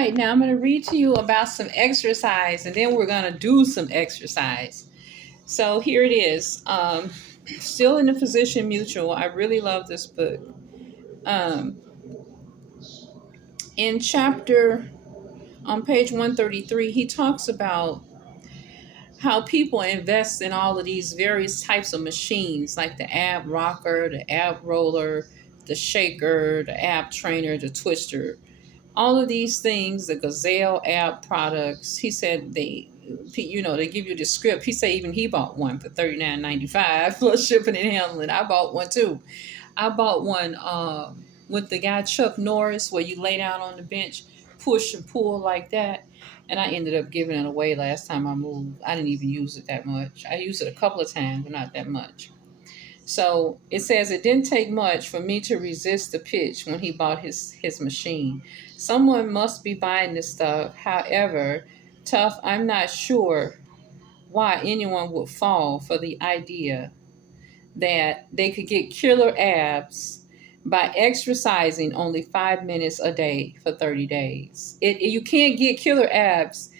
right, now I'm going to read to you about some exercise, and then we're going to do some exercise. So here it is. Still in the Physician Mutual. I really love this book. Um, in chapter on page 133, he talks about how people invest in all of these various types of machines, like the ab rocker, the ab roller, the shaker, the ab trainer, the twister. All of these things, the Gazelle app products, he said they give you the script. He said even he bought one for $39.95 plus shipping and handling. I bought one too. I bought one with the guy Chuck Norris, where you lay down on the bench, push and pull like that. And I ended up giving it away last time I moved. I didn't even use it that much. I used it a couple of times, but not that much. So it says it didn't take much for me to resist the pitch when he bought his machine. Someone must be buying this stuff. However, tough, I'm not sure why anyone would fall for the idea that they could get killer abs by exercising only 5 minutes a day for 30 days. You can't get killer abs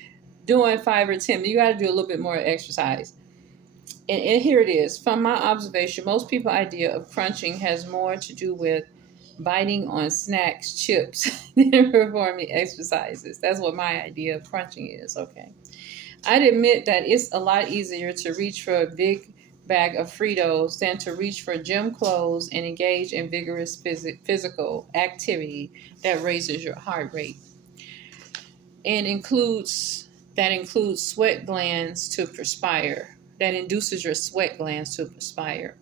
doing 5 or 10. You got to do a little bit more exercise. And here it is. From my observation, most people's idea of crunching has more to do with biting on snacks, chips, than performing exercises. That's what my idea of crunching is, okay? I'd admit that it's a lot easier to reach for a big bag of Fritos than to reach for gym clothes and engage in vigorous physical activity that raises your heart rate and includes sweat glands to perspire. That induces your sweat glands to perspire.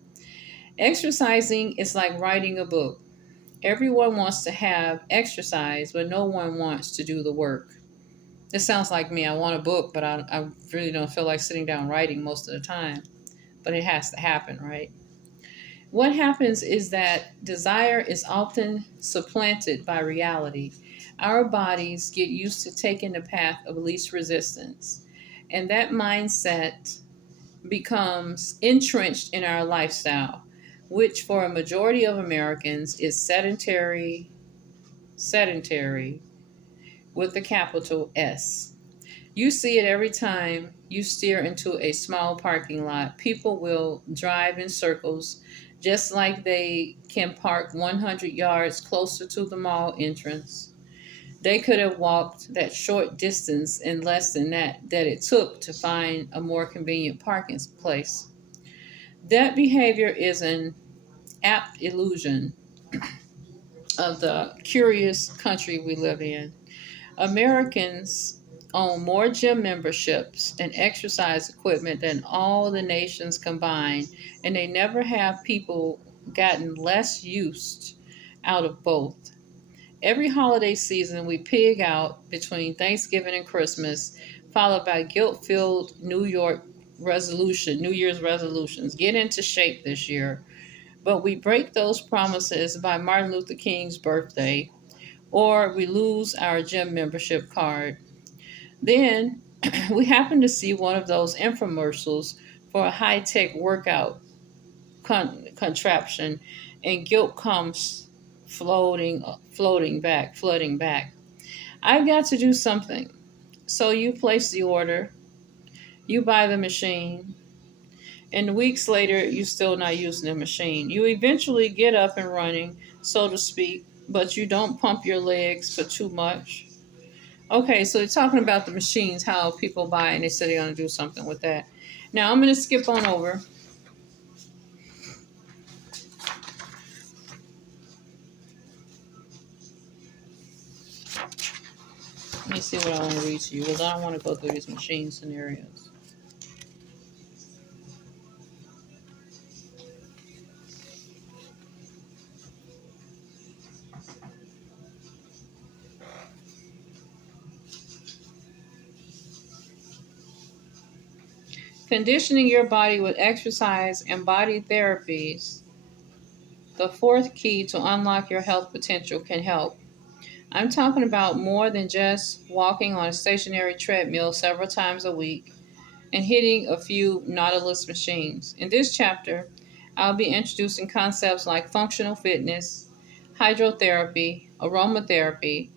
Exercising is like writing a book. Everyone wants to have exercise, but no one wants to do the work. This sounds like me. I want a book, but I really don't feel like sitting down writing most of the time. But it has to happen, right? What happens is that desire is often supplanted by reality. Our bodies get used to taking the path of least resistance, and that mindset becomes entrenched in our lifestyle, which for a majority of Americans is sedentary with a capital S. You see it every time you steer into a small parking lot. People will drive in circles just like they can park 100 yards closer to the mall entrance. They could have walked that short distance in less than that it took to find a more convenient parking place. That behavior is an apt illusion of the curious country we live in. Americans own more gym memberships and exercise equipment than all the nations combined, and they never have people gotten less used out of both. Every holiday season, we pig out between Thanksgiving and Christmas, followed by guilt-filled New Year's resolutions. Get into shape this year. But we break those promises by Martin Luther King's birthday, or we lose our gym membership card. Then we happen to see one of those infomercials for a high-tech workout contraption, and guilt comes flooding back. I've got to do something. So you place the order, you buy the machine, and weeks later you're still not using the machine. You eventually get up and running, so to speak, but you don't pump your legs for too much. Okay, so they're talking about the machines, how people buy and they say they're going to do something with that. Now I'm going to skip on over. Let me see what I want to read to you, because I don't want to go through these machine scenarios. Conditioning your body with exercise and body therapies, the fourth key to unlock your health potential, can help. I'm talking about more than just walking on a stationary treadmill several times a week and hitting a few Nautilus machines. In this chapter, I'll be introducing concepts like functional fitness, hydrotherapy, aromatherapy,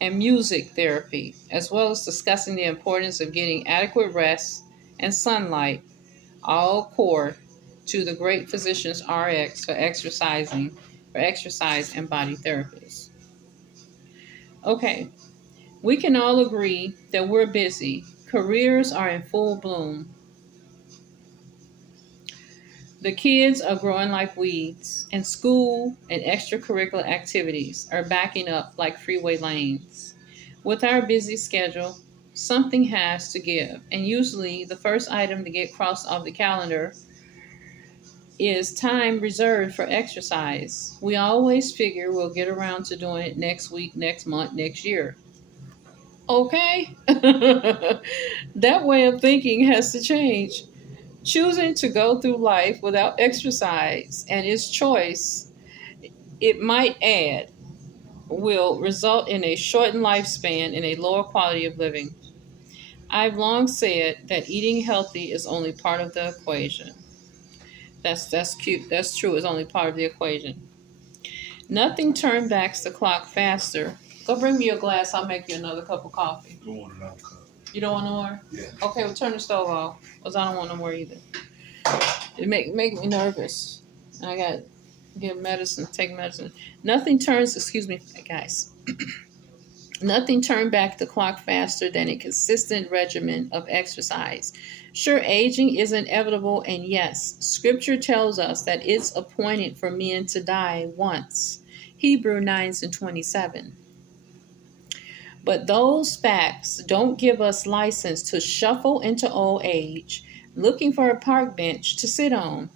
and music therapy, as well as discussing the importance of getting adequate rest and sunlight, all core to the great physician's RX for exercise and body therapists. Okay, we can all agree that we're busy. Careers are in full bloom. The kids are growing like weeds, and school and extracurricular activities are backing up like freeway lanes. With our busy schedule, something has to give, and usually the first item to get crossed off the calendar is time reserved for exercise. We always figure we'll get around to doing it next week, next month, next year. Okay? That way of thinking has to change. Choosing to go through life without exercise and its choice, it might add, will result in a shortened lifespan and a lower quality of living. I've long said that eating healthy is only part of the equation. That's cute. That's true. It's only part of the equation. Nothing turn backs the clock faster. Go bring me your glass. I'll make you another cup of coffee. Don't want another cup. You don't want no more? Yeah. Okay, well turn the stove off, because I don't want no more either. It make me nervous. I got to get medicine, take medicine. Nothing turns, excuse me, guys. Nothing turned back the clock faster than a consistent regimen of exercise. Sure, aging is inevitable, and yes, Scripture tells us that it's appointed for men to die once. Hebrews 9:27. But those facts don't give us license to shuffle into old age, looking for a park bench to sit on.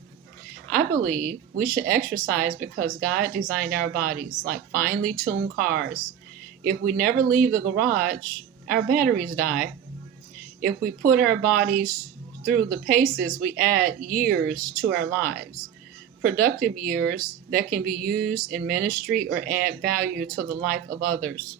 I believe we should exercise because God designed our bodies like finely tuned cars. If we never leave the garage, our batteries die. If we put our bodies through the paces, we add years to our lives. Productive years that can be used in ministry or add value to the life of others.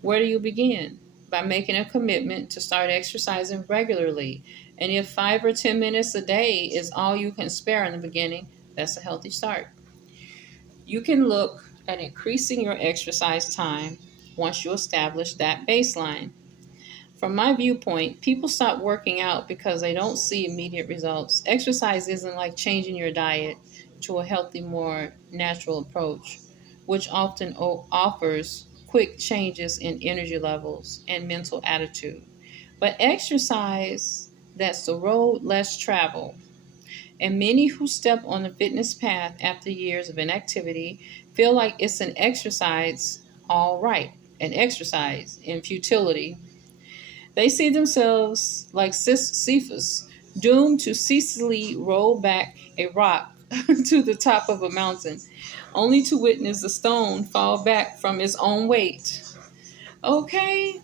Where do you begin? By making a commitment to start exercising regularly. And if 5 or 10 minutes a day is all you can spare in the beginning, that's a healthy start. You can look at increasing your exercise time once you establish that baseline. From my viewpoint, people stop working out because they don't see immediate results. Exercise isn't like changing your diet to a healthy, more natural approach, which often offers quick changes in energy levels and mental attitude. But exercise, that's the road less traveled. And many who step on the fitness path after years of inactivity feel like it's an exercise, all right, an exercise in futility. They see themselves like Sisyphus, doomed to ceaselessly roll back a rock to the top of a mountain, only to witness the stone fall back from its own weight. Okay,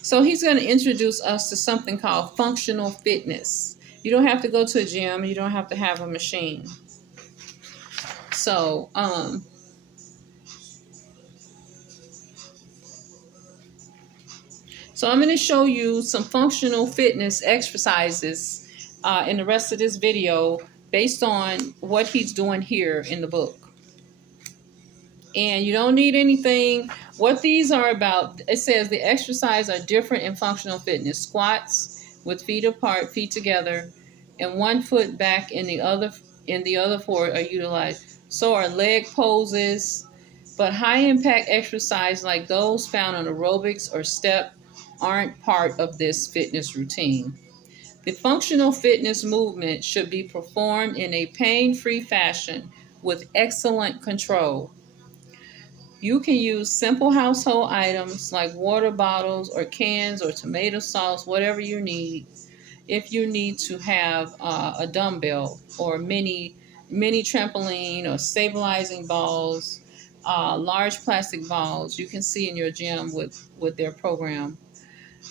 so he's going to introduce us to something called functional fitness. You don't have to go to a gym. You don't have to have a machine. So, I'm going to show you some functional fitness exercises in the rest of this video based on what he's doing here in the book. And you don't need anything. What these are about, it says the exercise are different in functional fitness. Squats with feet apart, feet together, and one foot back in the other four are utilized. So are leg poses, but high impact exercise like those found on aerobics or step aren't part of this fitness routine. The functional fitness movement should be performed in a pain-free fashion with excellent control. You can use simple household items like water bottles or cans or tomato sauce, whatever you need. If you need to have a dumbbell or mini trampoline or stabilizing balls, large plastic balls you can see in your gym with their program.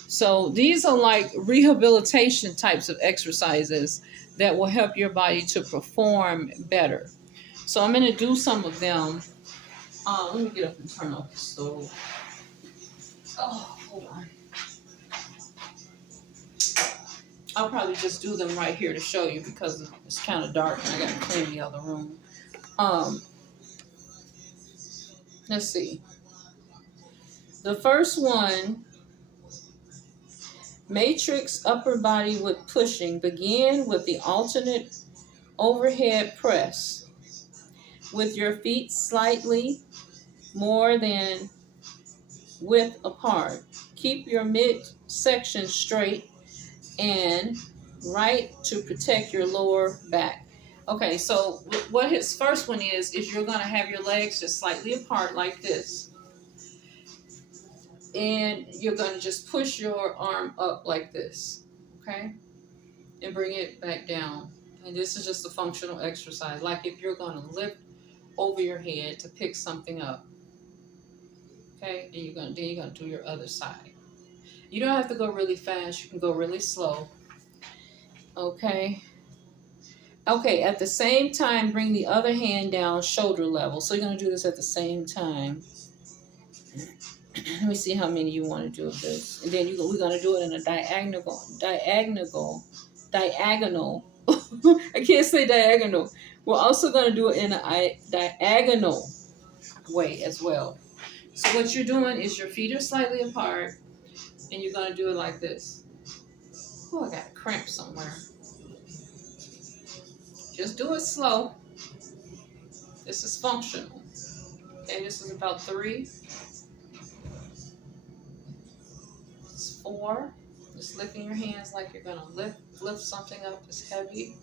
So these are like rehabilitation types of exercises that will help your body to perform better. So I'm going to do some of them. Let me get up and turn off the stove. Oh, hold on. I'll probably just do them right here to show you because it's kind of dark and I got to clean the other room. Let's see. The first one, matrix upper body with pushing. Begin with the alternate overhead press with your feet slightly more than width apart. Keep your midsection straight and right to protect your lower back. Okay, so what his first one is you're going to have your legs just slightly apart like this. And you're going to just push your arm up like this, okay? And bring it back down. And this is just a functional exercise, like if you're going to lift over your head to pick something up, okay? And you're going to do your other side. You don't have to go really fast. You can go really slow, okay? Okay, at the same time, bring the other hand down shoulder level. So you're going to do this at the same time. Let me see how many you want to do of this. And then we're going to do it in a diagonal. I can't say diagonal. We're also going to do it in a diagonal way as well. So what you're doing is your feet are slightly apart, and you're going to do it like this. Oh, I got a cramp somewhere. Just do it slow. This is functional. Okay, this is about 3. 4. Just lifting your hands like you're gonna lift something up that's heavy.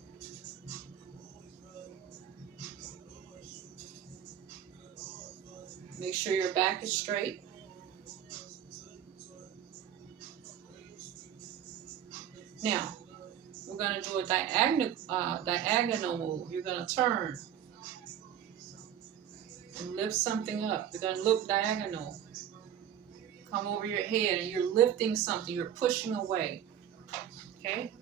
Make sure your back is straight. Now, we're gonna do a diagonal move. You're gonna turn and lift something up. You're gonna look diagonal. Come over your head and you're lifting something. You're pushing away. Okay?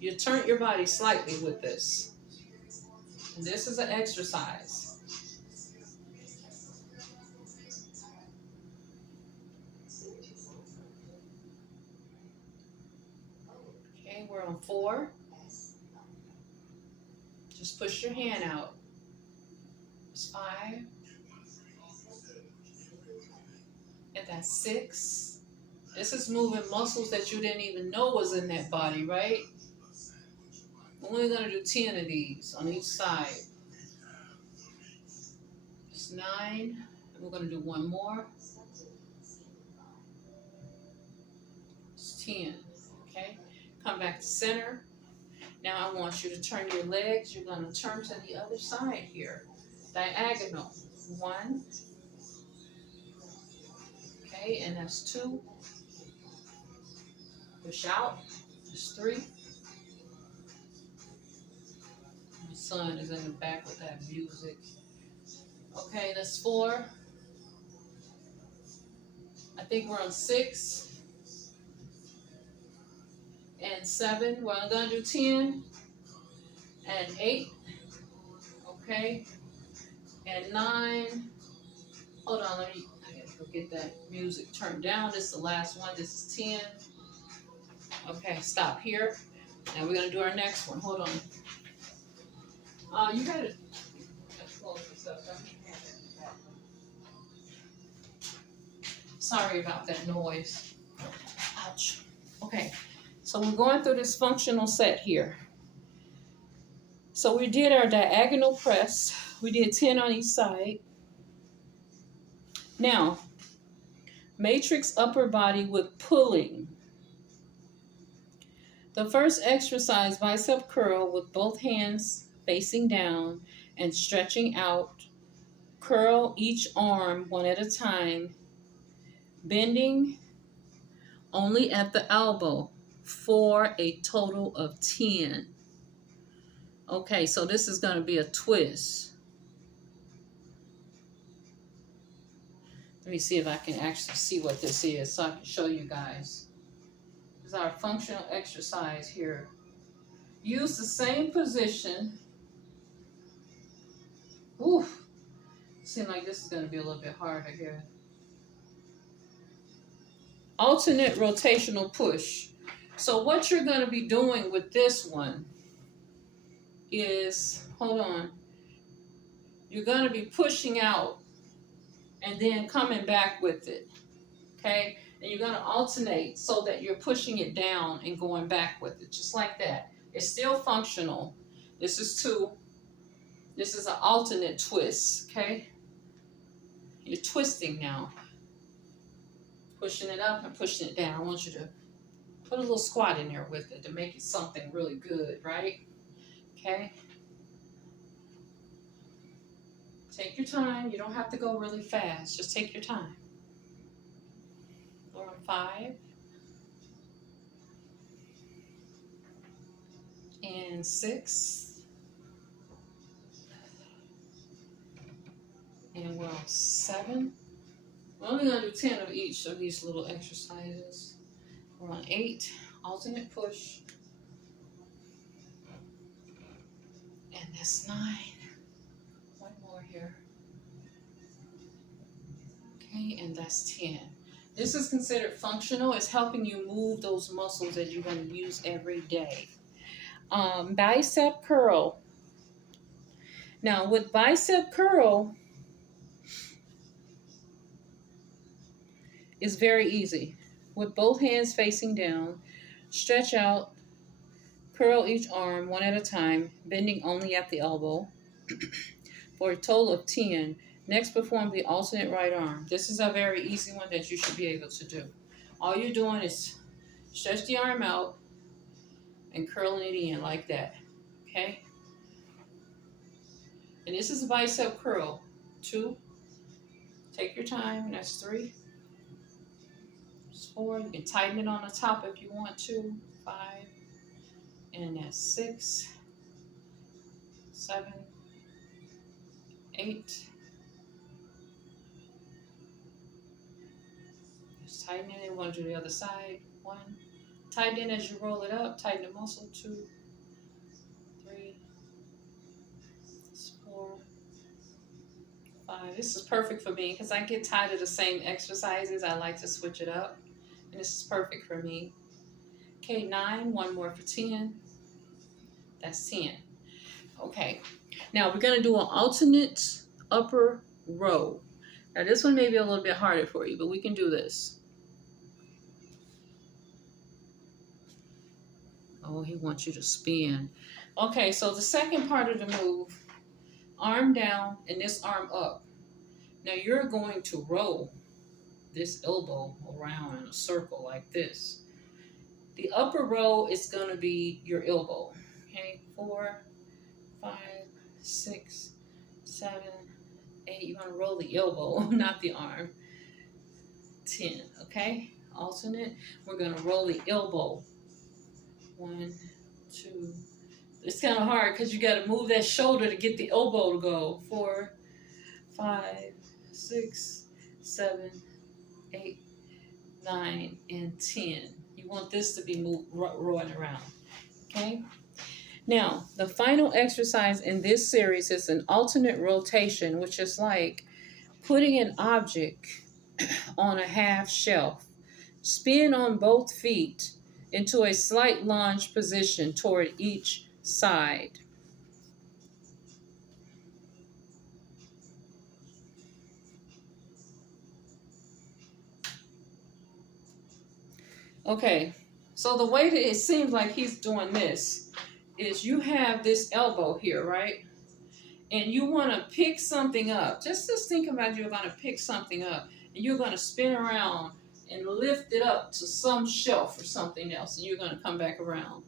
You turn your body slightly with this. And this is an exercise. Okay, we're on 4. Just push your hand out. It's 5. And that's 6. This is moving muscles that you didn't even know was in that body, right? We're only going to do 10 of these on each side. It's 9. And we're going to do one more. It's 10. Okay? Come back to center. Now I want you to turn your legs. You're going to turn to the other side here. Diagonal. 1. Okay, and that's 2. Push out. That's 3. My son is in the back with that music. Okay, that's 4. I think we're on 6. And 7. Well, I'm going to do 10. And 8. Okay. And 9. Hold on, I gotta go get that music turned down. This is the last one. This is 10. Okay, stop here. Now we're gonna do our next one. Hold on. You gotta close this up. Sorry about that noise. Ouch. Okay, so we're going through this functional set here. So we did our diagonal press. We did 10 on each side. Now, matrix upper body with pulling. The first exercise, bicep curl with both hands facing down and stretching out. Curl each arm one at a time, bending only at the elbow for a total of 10. Okay, so this is going to be a twist. Let me see if I can actually see what this is so I can show you guys. This is our functional exercise here. Use the same position. Oof. Seems like this is going to be a little bit harder here. Alternate rotational push. So what you're going to be doing with this one is, hold on, you're going to be pushing out and then coming back with it. Okay, and you're going to alternate so that you're pushing it down and going back with it, just like that. It's still functional. This is an alternate twist. Okay, you're twisting now, pushing it up and pushing it down. I want you to put a little squat in there with it to make it something really good, right? Okay. Take your time. You don't have to go really fast. Just take your time. We're on 5 and 6 and we're on 7. We're only going to do 10 of each of these little exercises. We're on 8, alternate push, and that's 9. One more here. Okay, and that's 10. This is considered functional. It's helping you move those muscles that you're going to use every day. Bicep curl. Now, with bicep curl, it's very easy. With both hands facing down, stretch out, curl each arm one at a time, bending only at the elbow, for a total of 10. Next, perform the alternate right arm. This is a very easy one that you should be able to do. All you're doing is stretch the arm out and curling it in like that. Okay? And this is a bicep curl. 2. Take your time. That's 3. 4. You can tighten it on the top if you want to. 5. And that's 6. 7. 8. Just tighten it. We want to do the other side. 1. Tighten it as you roll it up. Tighten the muscle. 2. 3. 4. 5. This is perfect for me because I get tired of the same exercises. I like to switch it up. And this is perfect for me. Okay, 9. One more for 10. That's 10. Okay. Now we're going to do an alternate upper row. Now this one may be a little bit harder for you, but we can do this. Oh, he wants you to spin. Okay, so the second part of the move, arm down and this arm up. Now you're going to roll this elbow around in a circle like this. The upper row is going to be your elbow. Okay, 4, 5, 6, 7, 8. You're going to roll the elbow, not the arm. 10, okay? Alternate. We're going to roll the elbow. 1, 2. It's kind of hard because you got to move that shoulder to get the elbow to go. 4, 5, 6, 7, 8, 9, and 10. You want this to be rolling around. Okay? Now, the final exercise in this series is an alternate rotation, which is like putting an object on a half shelf. Spin on both feet into a slight lunge position toward each side. Okay, so the way that it seems like he's doing this is you have this elbow here, right? And you want to pick something up. Just think about you're going to pick something up. And you're going to spin around and lift it up to some shelf or something else. And you're going to come back around.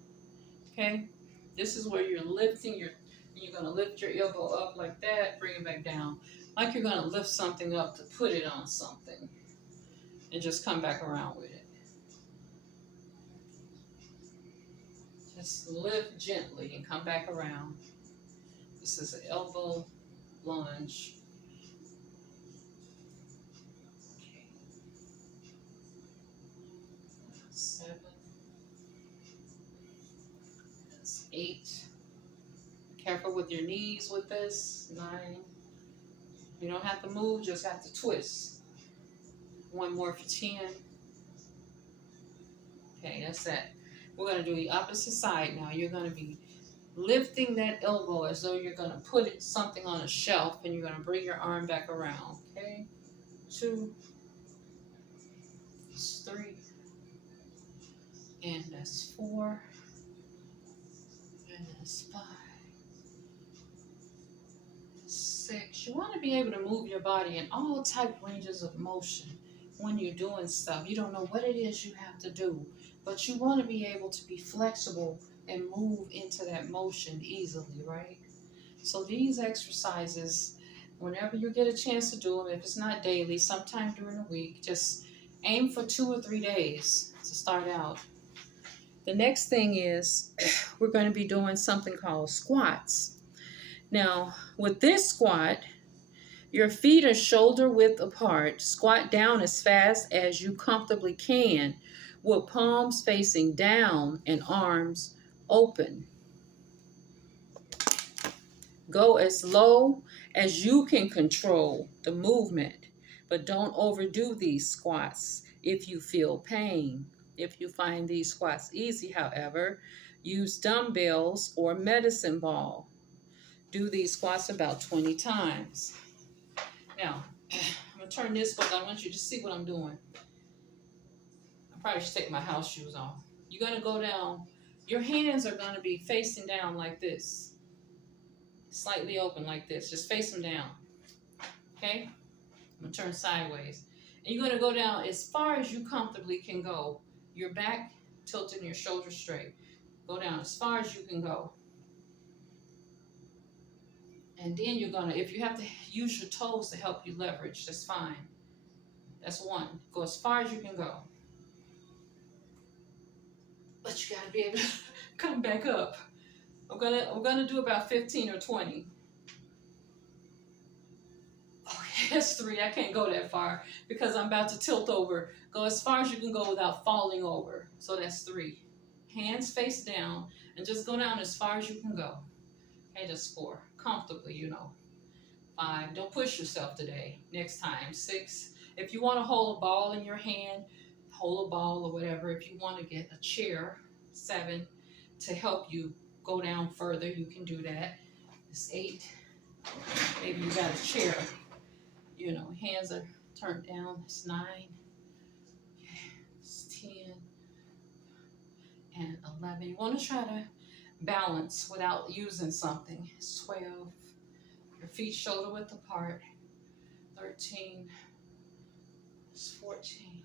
Okay? This is where you're lifting you're going to lift your elbow up like that, bring it back down. Like you're going to lift something up to put it on something. And just come back around with it. Just lift gently and come back around. This is an elbow lunge. Okay. 7. That's 8. Careful with your knees with this. 9. You don't have to move, just have to twist. 1 more for 10. Okay, that's that. We're going to do the opposite side now. You're going to be lifting that elbow as though you're going to put something on a shelf, and you're going to bring your arm back around, okay? 2, that's 3, and that's 4, and that's 5, 6. You want to be able to move your body in all type ranges of motion when you're doing stuff. You don't know what it is you have to do, but you want to be able to be flexible and move into that motion easily, right? So these exercises, whenever you get a chance to do them, if it's not daily, sometime during the week, just aim for 2 or 3 days to start out. The next thing is we're going to be doing something called squats. Now, with this squat, your feet are shoulder width apart. Squat down as fast as you comfortably can with palms facing down and arms open. Go as low as you can control the movement, but don't overdo these squats if you feel pain. If you find these squats easy, however, use dumbbells or medicine ball. Do these squats about 20 times. Now, I'm going to turn this book on. I want you to see what I'm doing. I probably should take my house shoes off. You're going to go down. Your hands are going to be facing down like this. Slightly open like this. Just face them down. Okay? I'm going to turn sideways. And you're going to go down as far as you comfortably can go. Your back tilted and your shoulders straight. Go down as far as you can go. And then you're going to, if you have to use your toes to help you leverage, that's fine. That's 1. Go as far as you can go. But you got to be able to come back up. We're gonna do about 15 or 20. Okay, that's 3. I can't go that far because I'm about to tilt over. Go as far as you can go without falling over. So that's 3. Hands face down and just go down as far as you can go. Okay, that's 4. Comfortably, 5. Don't push yourself today. Next time. 6. If you want to hold a ball in your hand, hold a ball or whatever. If you want to get a chair, 7. To help you go down further, you can do that. It's 8. Maybe you got a chair. Hands are turned down. It's 9. It's 10. And 11. You want to try to balance without using something. It's 12. Your feet shoulder width apart. 13. It's 14.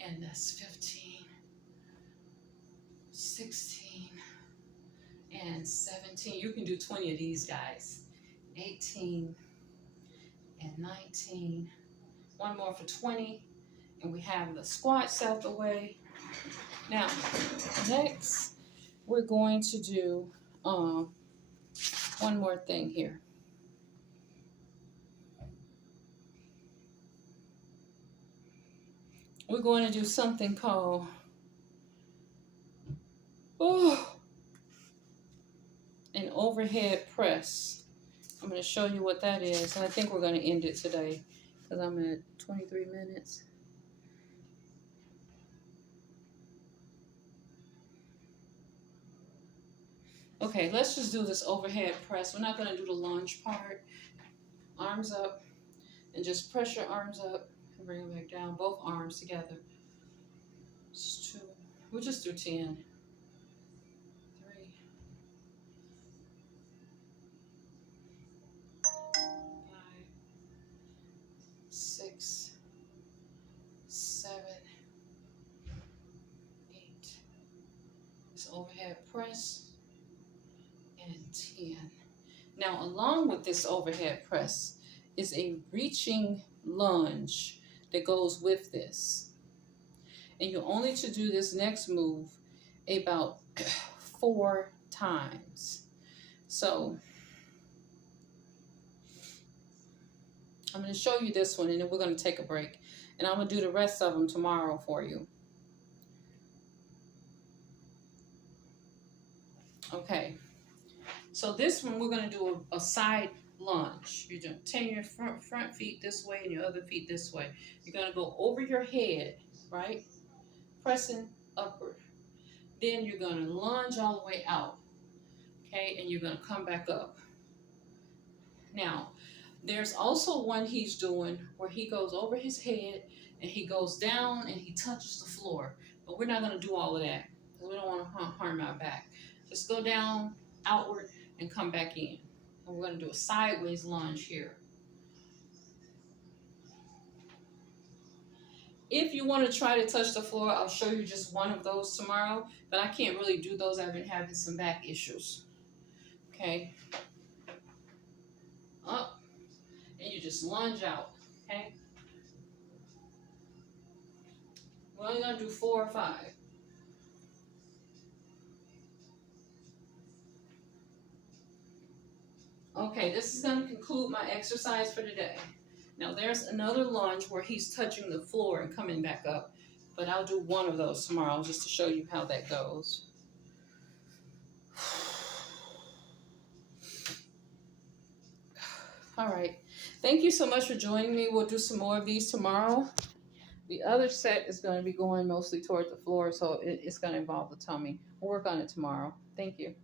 And that's 15. 16. And 17. You can do 20 of these, guys. 18. And 19. One more for 20. And we have the squats out the way. Now, next, we're going to do one more thing here. We're going to do something called an overhead press. I'm going to show you what that is. And I think we're going to end it today because I'm at 23 minutes. Okay, let's just do this overhead press. We're not going to do the lunge part. Arms up and just press your arms up and bring them back down. Both arms together. It's 2. We'll just do 10. 3. 5. 6. 7. 8. This overhead press. And 10. Now, along with this overhead press is a reaching lunge that goes with this. And you're only to do this next move about 4 times. So, I'm going to show you this one, and then we're going to take a break. And I'm going to do the rest of them tomorrow for you. Okay. So this one, we're going to do a side lunge. You're going to turn your front feet this way and your other feet this way. You're going to go over your head, right? Pressing upward. Then you're going to lunge all the way out. Okay? And you're going to come back up. Now, There's also one he's doing where he goes over his head and he goes down and he touches the floor. But we're not going to do all of that because we don't want to harm our back. Just go down, outward, and come back in. And we're going to do a sideways lunge here. If you want to try to touch the floor, I'll show you just one of those tomorrow. But I can't really do those. I've been having some back issues. Okay. Up. And you just lunge out. Okay. We're only going to do 4 or 5. Okay, this is going to conclude my exercise for today. Now there's another lunge where he's touching the floor and coming back up, but I'll do one of those tomorrow just to show you how that goes. All right, thank you so much for joining me. We'll do some more of these tomorrow. The other set is going to be going mostly toward the floor, so it's going to involve the tummy. We'll work on it tomorrow. Thank you.